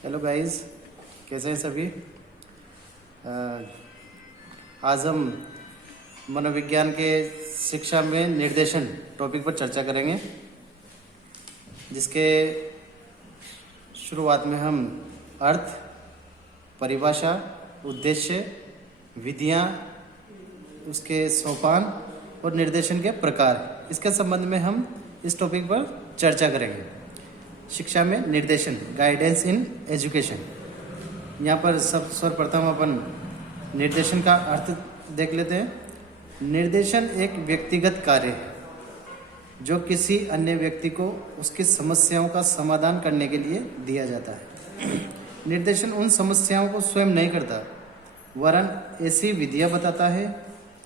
Hello guys, कैसे हैं सभी। आज हम मनोविज्ञान के शिक्षा में निर्देशन टॉपिक पर चर्चा करेंगे, जिसके शुरुआत में हम अर्थ, परिभाषा, उद्देश्य, विधियाँ, उसके सोपान और निर्देशन के प्रकार, इसके संबंध में हम इस टॉपिक पर चर्चा करेंगे। शिक्षा में निर्देशन, गाइडेंस इन एजुकेशन। यहाँ पर सर्वप्रथम अपन निर्देशन का अर्थ देख लेते हैं। निर्देशन एक व्यक्तिगत कार्य है जो किसी अन्य व्यक्ति को उसकी समस्याओं का समाधान करने के लिए दिया जाता है। निर्देशन उन समस्याओं को स्वयं नहीं करता, वरन ऐसी विधियाँ बताता है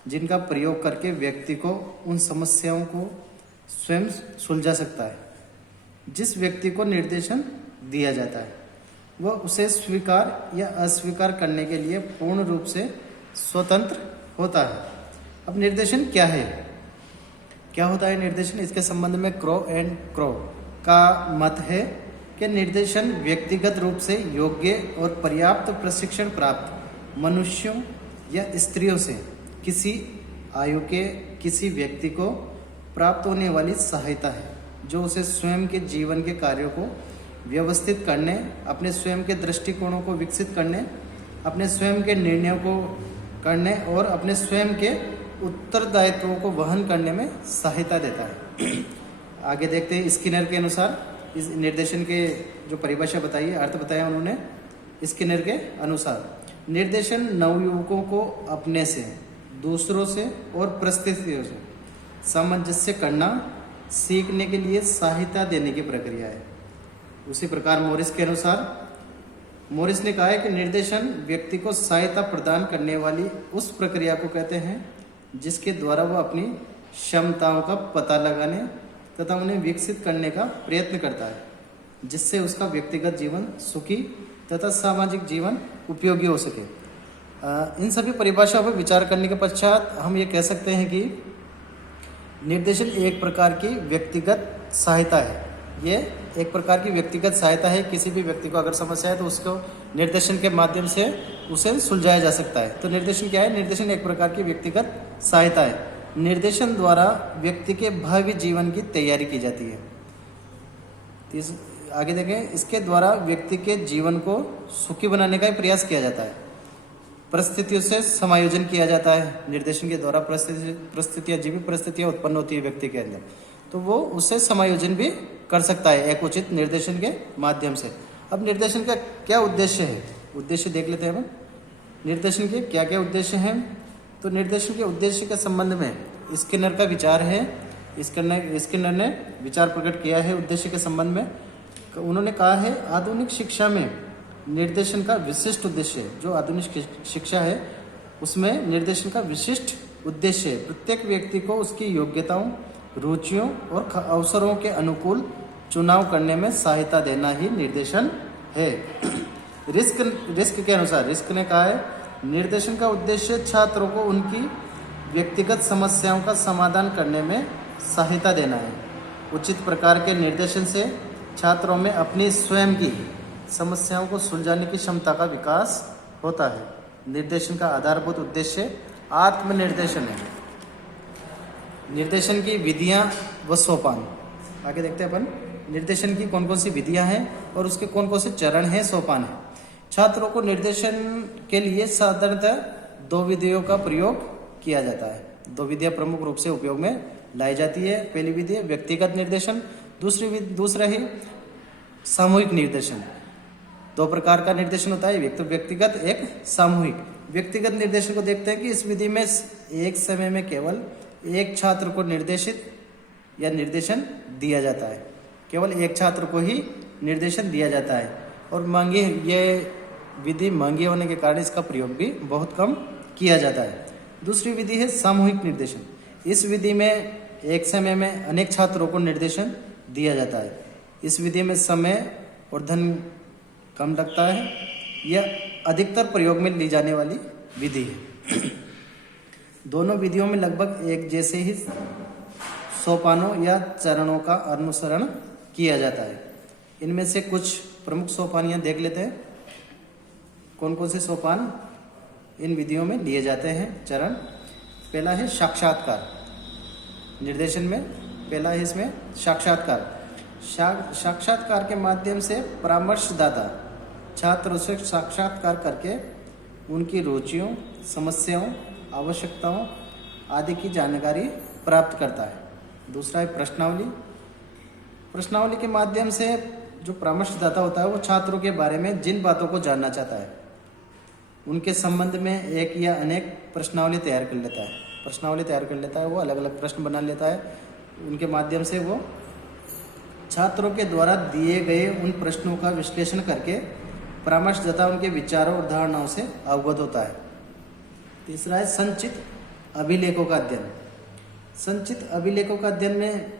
जिनका प्रयोग करके व्यक्ति को उन समस्याओं को स्वयं सुलझा सकता है। जिस व्यक्ति को निर्देशन दिया जाता है वह उसे स्वीकार या अस्वीकार करने के लिए पूर्ण रूप से स्वतंत्र होता है। अब निर्देशन क्या है, क्या होता है निर्देशन? इसके संबंध में क्रो एंड क्रो का मत है कि निर्देशन व्यक्तिगत रूप से योग्य और पर्याप्त प्रशिक्षण प्राप्त मनुष्यों या स्त्रियों से किसी आयु के किसी व्यक्ति को प्राप्त होने वाली सहायता है, जो उसे स्वयं के जीवन के कार्यों को व्यवस्थित करने, अपने स्वयं के दृष्टिकोणों को विकसित करने, अपने स्वयं के निर्णयों को करने और अपने स्वयं के उत्तरदायित्वों को वहन करने में सहायता देता है। आगे देखते हैं। स्किनर के अनुसार इस निर्देशन के जो परिभाषा बताई है, अर्थ बताया उन्होंने। स्किनर के अनुसार निर्देशन नवयुवकों को अपने से, दूसरों से और परिस्थितियों से सामंजस्य करना सीखने के लिए सहायता देने की प्रक्रिया है। उसी प्रकार मोरिस के अनुसार, मोरिस ने कहा है कि निर्देशन व्यक्ति को सहायता प्रदान करने वाली उस प्रक्रिया को कहते हैं जिसके द्वारा वह अपनी क्षमताओं का पता लगाने तथा उन्हें विकसित करने का प्रयत्न करता है, जिससे उसका व्यक्तिगत जीवन सुखी तथा सामाजिक जीवन उपयोगी हो सके। इन सभी परिभाषाओं पर विचार करने के पश्चात हम ये कह सकते हैं कि निर्देशन एक प्रकार की व्यक्तिगत सहायता है। ये एक प्रकार की व्यक्तिगत सहायता है। किसी भी व्यक्ति को अगर समस्या है तो उसको निर्देशन के माध्यम से उसे सुलझाया जा सकता है। तो निर्देशन क्या है? निर्देशन एक प्रकार की व्यक्तिगत सहायता है। निर्देशन द्वारा व्यक्ति के भावी जीवन की तैयारी की जाती है। आगे देखें। इसके द्वारा व्यक्ति के जीवन को सुखी बनाने का प्रयास किया जाता है। परिस्थितियों से समायोजन किया जाता है। निर्देशन के द्वारा परिस्थितियाँ, जीवी परिस्थितियाँ उत्पन्न होती है व्यक्ति के अंदर, तो वो उससे समायोजन भी कर सकता है एक उचित निर्देशन के माध्यम से। अब निर्देशन का क्या उद्देश्य है, उद्देश्य देख लेते हैं हम। निर्देशन के क्या क्या उद्देश्य हैं? तो निर्देशन के उद्देश्य के संबंध में स्किनर का विचार है। स्किनर ने विचार प्रकट किया है उद्देश्य के संबंध में। उन्होंने कहा है आधुनिक शिक्षा में निर्देशन का विशिष्ट उद्देश्य, जो आधुनिक शिक्षा है उसमें निर्देशन का विशिष्ट उद्देश्य है प्रत्येक व्यक्ति को उसकी योग्यताओं, रुचियों और अवसरों के अनुकूल चुनाव करने में सहायता देना ही निर्देशन है। रिस्क के अनुसार, रिस्क ने कहा है निर्देशन का उद्देश्य छात्रों को उनकी व्यक्तिगत समस्याओं का समाधान करने में सहायता देना है। उचित प्रकार के निर्देशन से छात्रों में अपनी स्वयं की समस्याओं को सुलझाने की क्षमता का विकास होता है। निर्देशन का आधारभूत उद्देश्य आत्मनिर्देशन है। निर्देशन की विधियां व सोपान, आगे देखते हैं अपन। निर्देशन की कौन कौन सी विधियां हैं और उसके कौन कौन से चरण हैं, सोपान हैं। छात्रों को निर्देशन के लिए साधारणतः दो विधियों का प्रयोग किया जाता है। दो विधियां प्रमुख रूप से उपयोग में लाई जाती है। पहली विधि है व्यक्तिगत निर्देशन, दूसरा ही सामूहिक निर्देशन। दो प्रकार का निर्देशन होता है, एक तो व्यक्तिगत, एक सामूहिक। व्यक्तिगत निर्देशन को देखते हैं कि इस विधि में एक समय में केवल एक छात्र को निर्देशित या निर्देशन दिया जाता है। केवल एक छात्र को ही निर्देशन दिया जाता है और ये विधि महंगी होने के कारण इसका प्रयोग भी बहुत कम किया जाता है। दूसरी विधि है सामूहिक निर्देशन। इस विधि में एक समय में अनेक छात्रों को निर्देशन दिया जाता है। इस विधि में समय और धन कम लगता है। यह अधिकतर प्रयोग में ली जाने वाली विधि है। दोनों विधियों में लगभग एक जैसे ही सोपानों या चरणों का अनुसरण किया जाता है। इनमें से कुछ प्रमुख सोपान यहाँ देख लेते हैं। कौन कौन से सोपान इन विधियों में लिए जाते हैं। चरण पहला है साक्षात्कार। निर्देशन में पहला है इसमें साक्षात्कार। साक्षात्कार के माध्यम से परामर्शदाता छात्र से साक्षात्कार करके उनकी रुचियों, समस्याओं, आवश्यकताओं आदि की जानकारी प्राप्त करता है। दूसरा है प्रश्नावली। प्रश्नावली के माध्यम से जो परामर्शदाता होता है वो छात्रों के बारे में जिन बातों को जानना चाहता है उनके संबंध में एक या अनेक प्रश्नावली तैयार कर लेता है। वो अलग अलग प्रश्न बना लेता है। उनके माध्यम से वो छात्रों के द्वारा दिए गए उन प्रश्नों का विश्लेषण करके परामर्शदाता उनके विचारों और धारणाओं से अवगत होता है। तीसरा है संचित अभिलेखों का अध्ययन। संचित अभिलेखों का अध्ययन में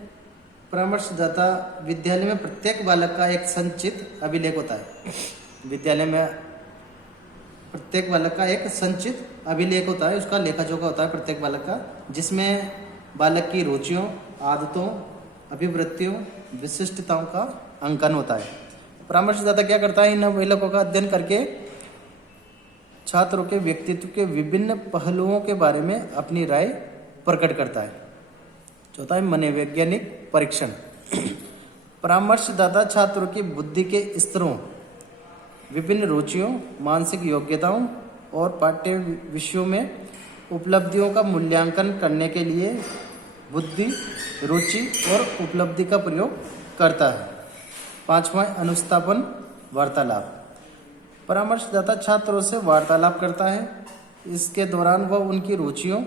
परामर्शदाता विद्यालय में प्रत्येक बालक का एक संचित अभिलेख होता है। विद्यालय में प्रत्येक बालक का एक संचित अभिलेख होता है, उसका लेखा जोखा होता है प्रत्येक बालक का, जिसमें बालक की रुचियों, आदतों, अभिवृत्तियों, विशिष्टताओं का अंकन होता है। परामर्शदाता क्या करता है, इन अभिलेखों का अध्ययन करके छात्रों के व्यक्तित्व के विभिन्न पहलुओं के बारे में अपनी राय प्रकट करता है। चौथा है मनोवैज्ञानिक परीक्षण। परामर्शदाता छात्रों की बुद्धि के स्तरों, विभिन्न रुचियों, मानसिक योग्यताओं और पाठ्य विषयों में उपलब्धियों का मूल्यांकन करने के लिए बुद्धि, रुचि और उपलब्धि का प्रयोग करता है। पांचवा अनुस्थापन वार्तालाप। परामर्शदाता छात्रों से वार्तालाप करता है। इसके दौरान वह उनकी रुचियों,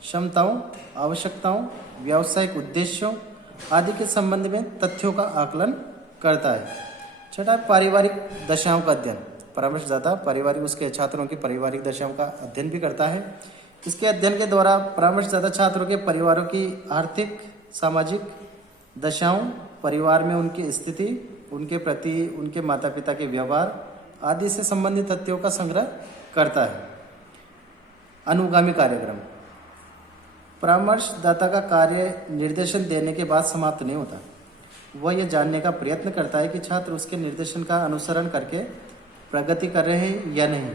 क्षमताओं, आवश्यकताओं, व्यावसायिक उद्देश्यों आदि के संबंध में तथ्यों का आकलन करता है। छठा पारिवारिक दशाओं का अध्ययन। परामर्शदाता पारिवारिक उसके छात्रों की पारिवारिक दशाओं का अध्ययन भी करता है। इसके अध्ययन के द्वारा परामर्शदाता छात्रों के परिवारों की आर्थिक, सामाजिक दशाओं, परिवार में उनकी स्थिति, उनके प्रति उनके माता पिता के व्यवहार आदि से संबंधित तथ्यों का संग्रह करता है। अनुगामी कार्यक्रम। परामर्शदाता का कार्य निर्देशन देने के बाद समाप्त नहीं होता। वह यह जानने का प्रयत्न करता है कि छात्र उसके निर्देशन का अनुसरण करके प्रगति कर रहे हैं या नहीं।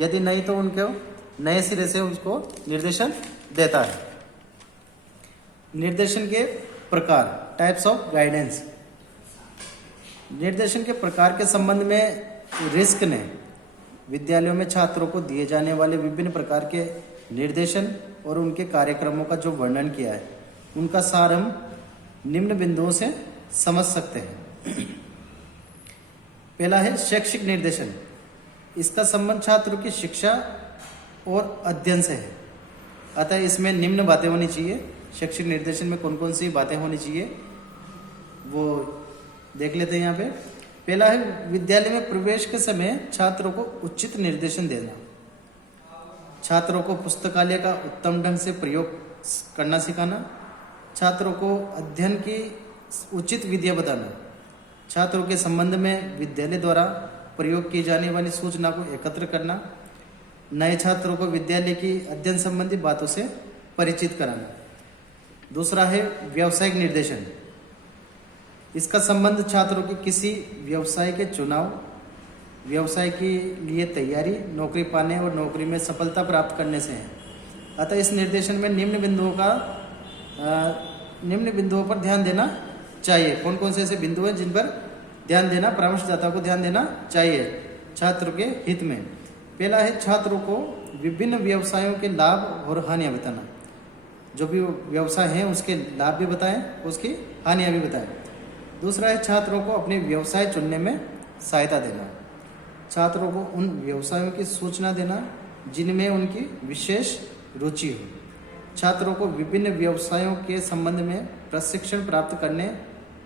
यदि नहीं तो उनको नए सिरे से उसको निर्देशन देता है। निर्देशन के प्रकार, टाइप्स ऑफ गाइडेंस। निर्देशन के प्रकार के संबंध में रिस्क ने विद्यालयों में छात्रों को दिए जाने वाले विभिन्न प्रकार के निर्देशन और उनके कार्यक्रमों का जो वर्णन किया है, उनका सार हम निम्न बिंदुओं से समझ सकते हैं। पहला है शैक्षिक निर्देशन। इसका संबंध छात्रों की शिक्षा और अध्ययन से है, अतः इसमें निम्न बातें होनी चाहिए। शैक्षिक निर्देशन में कौन कौन सी बातें होनी चाहिए वो देख लेते हैं यहाँ पे। पहला है विद्यालय में प्रवेश के समय छात्रों को उचित निर्देशन देना। छात्रों को पुस्तकालय का उत्तम ढंग से प्रयोग करना सिखाना। छात्रों को अध्ययन की उचित विधियां बताना। छात्रों के संबंध में विद्यालय द्वारा प्रयोग की जाने वाली सूचना को एकत्र करना। नए छात्रों को विद्यालय की अध्ययन संबंधी बातों से परिचित कराना। दूसरा है व्यावसायिक निर्देशन। इसका संबंध छात्रों की किसी व्यवसाय के चुनाव, व्यवसाय के लिए तैयारी, नौकरी पाने और नौकरी में सफलता प्राप्त करने से है। अतः इस निर्देशन में निम्न बिंदुओं पर ध्यान देना चाहिए। कौन कौन से ऐसे बिंदु हैं जिन पर ध्यान देना, परामर्शदाता को ध्यान देना चाहिए छात्र के हित में। पहला है छात्रों को विभिन्न व्यवसायों के लाभ और हानियां बताना। जो भी व्यवसाय हैं उसके लाभ भी बताएं, उसकी हानियां भी बताएं। दूसरा है छात्रों को अपने व्यवसाय चुनने में सहायता देना। छात्रों को उन व्यवसायों की सूचना देना जिनमें उनकी विशेष रुचि हो। छात्रों को विभिन्न व्यवसायों के संबंध में प्रशिक्षण प्राप्त करने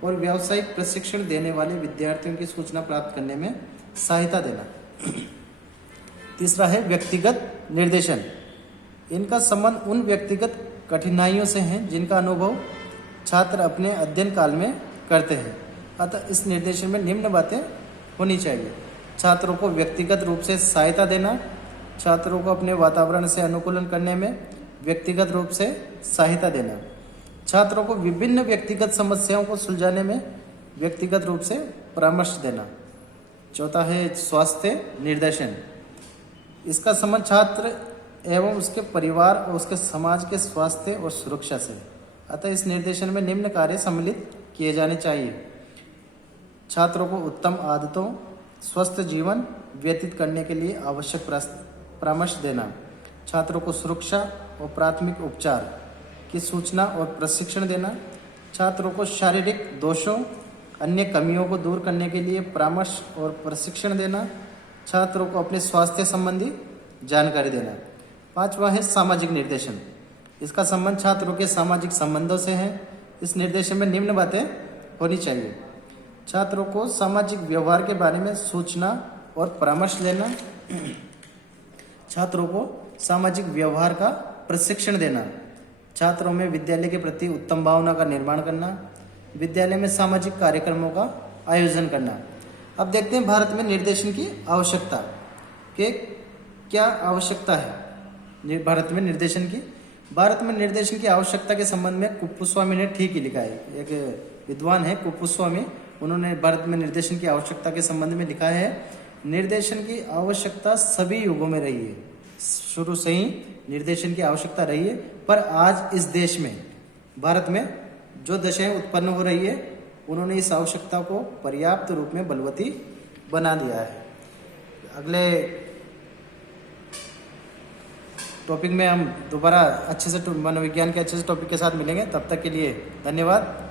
और व्यावसायिक प्रशिक्षण देने वाले विद्यार्थियों की सूचना प्राप्त करने में सहायता देना। तीसरा है व्यक्तिगत निर्देशन। इनका संबंध उन व्यक्तिगत कठिनाइयों से है जिनका अनुभव छात्र अपने अध्ययन काल में करते हैं। अतः इस निर्देशन में निम्न बातें होनी चाहिए। छात्रों को व्यक्तिगत रूप से सहायता देना। छात्रों को अपने वातावरण से अनुकूलन करने में व्यक्तिगत रूप से सहायता देना। छात्रों को विभिन्न व्यक्तिगत समस्याओं को सुलझाने में व्यक्तिगत रूप से परामर्श देना। चौथा है स्वास्थ्य निर्देशन। इसका संबंध छात्र एवं उसके परिवार और उसके समाज के स्वास्थ्य और सुरक्षा से। अतः इस निर्देशन में निम्न कार्य सम्मिलित किए जाने चाहिए। छात्रों को उत्तम आदतों, स्वस्थ जीवन व्यतीत करने के लिए आवश्यक परामर्श देना। छात्रों को सुरक्षा और प्राथमिक उपचार की सूचना और प्रशिक्षण देना। छात्रों को शारीरिक दोषों, अन्य कमियों को दूर करने के लिए परामर्श और प्रशिक्षण देना। छात्रों को अपने स्वास्थ्य संबंधी जानकारी देना। पांचवा है सामाजिक निर्देशन। इसका संबंध छात्रों के सामाजिक संबंधों से है। इस निर्देशन में निम्न बातें होनी चाहिए। छात्रों को सामाजिक व्यवहार के बारे में सूचना और परामर्श देना। छात्रों को सामाजिक व्यवहार का प्रशिक्षण देना। छात्रों में विद्यालय के प्रति उत्तम भावना का निर्माण करना। विद्यालय में सामाजिक कार्यक्रमों का आयोजन करना। अब देखते हैं भारत में निर्देशन की आवश्यकता के क्या आवश्यकता है। भारत में निर्देशन की आवश्यकता के संबंध में कुप्पुस्वामी ने ठीक ही लिखा है। एक विद्वान है कुप्पुस्वामी, उन्होंने भारत में निर्देशन की आवश्यकता के संबंध में लिखा है, निर्देशन की आवश्यकता सभी युगों में रही है। शुरू से ही निर्देशन की आवश्यकता रही है, पर आज इस देश में, भारत में जो दशाएं उत्पन्न हो रही है, उन्होंने इस आवश्यकता को पर्याप्त रूप में बलवती बना दिया है। अगले टॉपिक में हम दोबारा अच्छे से मनोविज्ञान के अच्छे से टॉपिक के साथ मिलेंगे। तब तक के लिए धन्यवाद।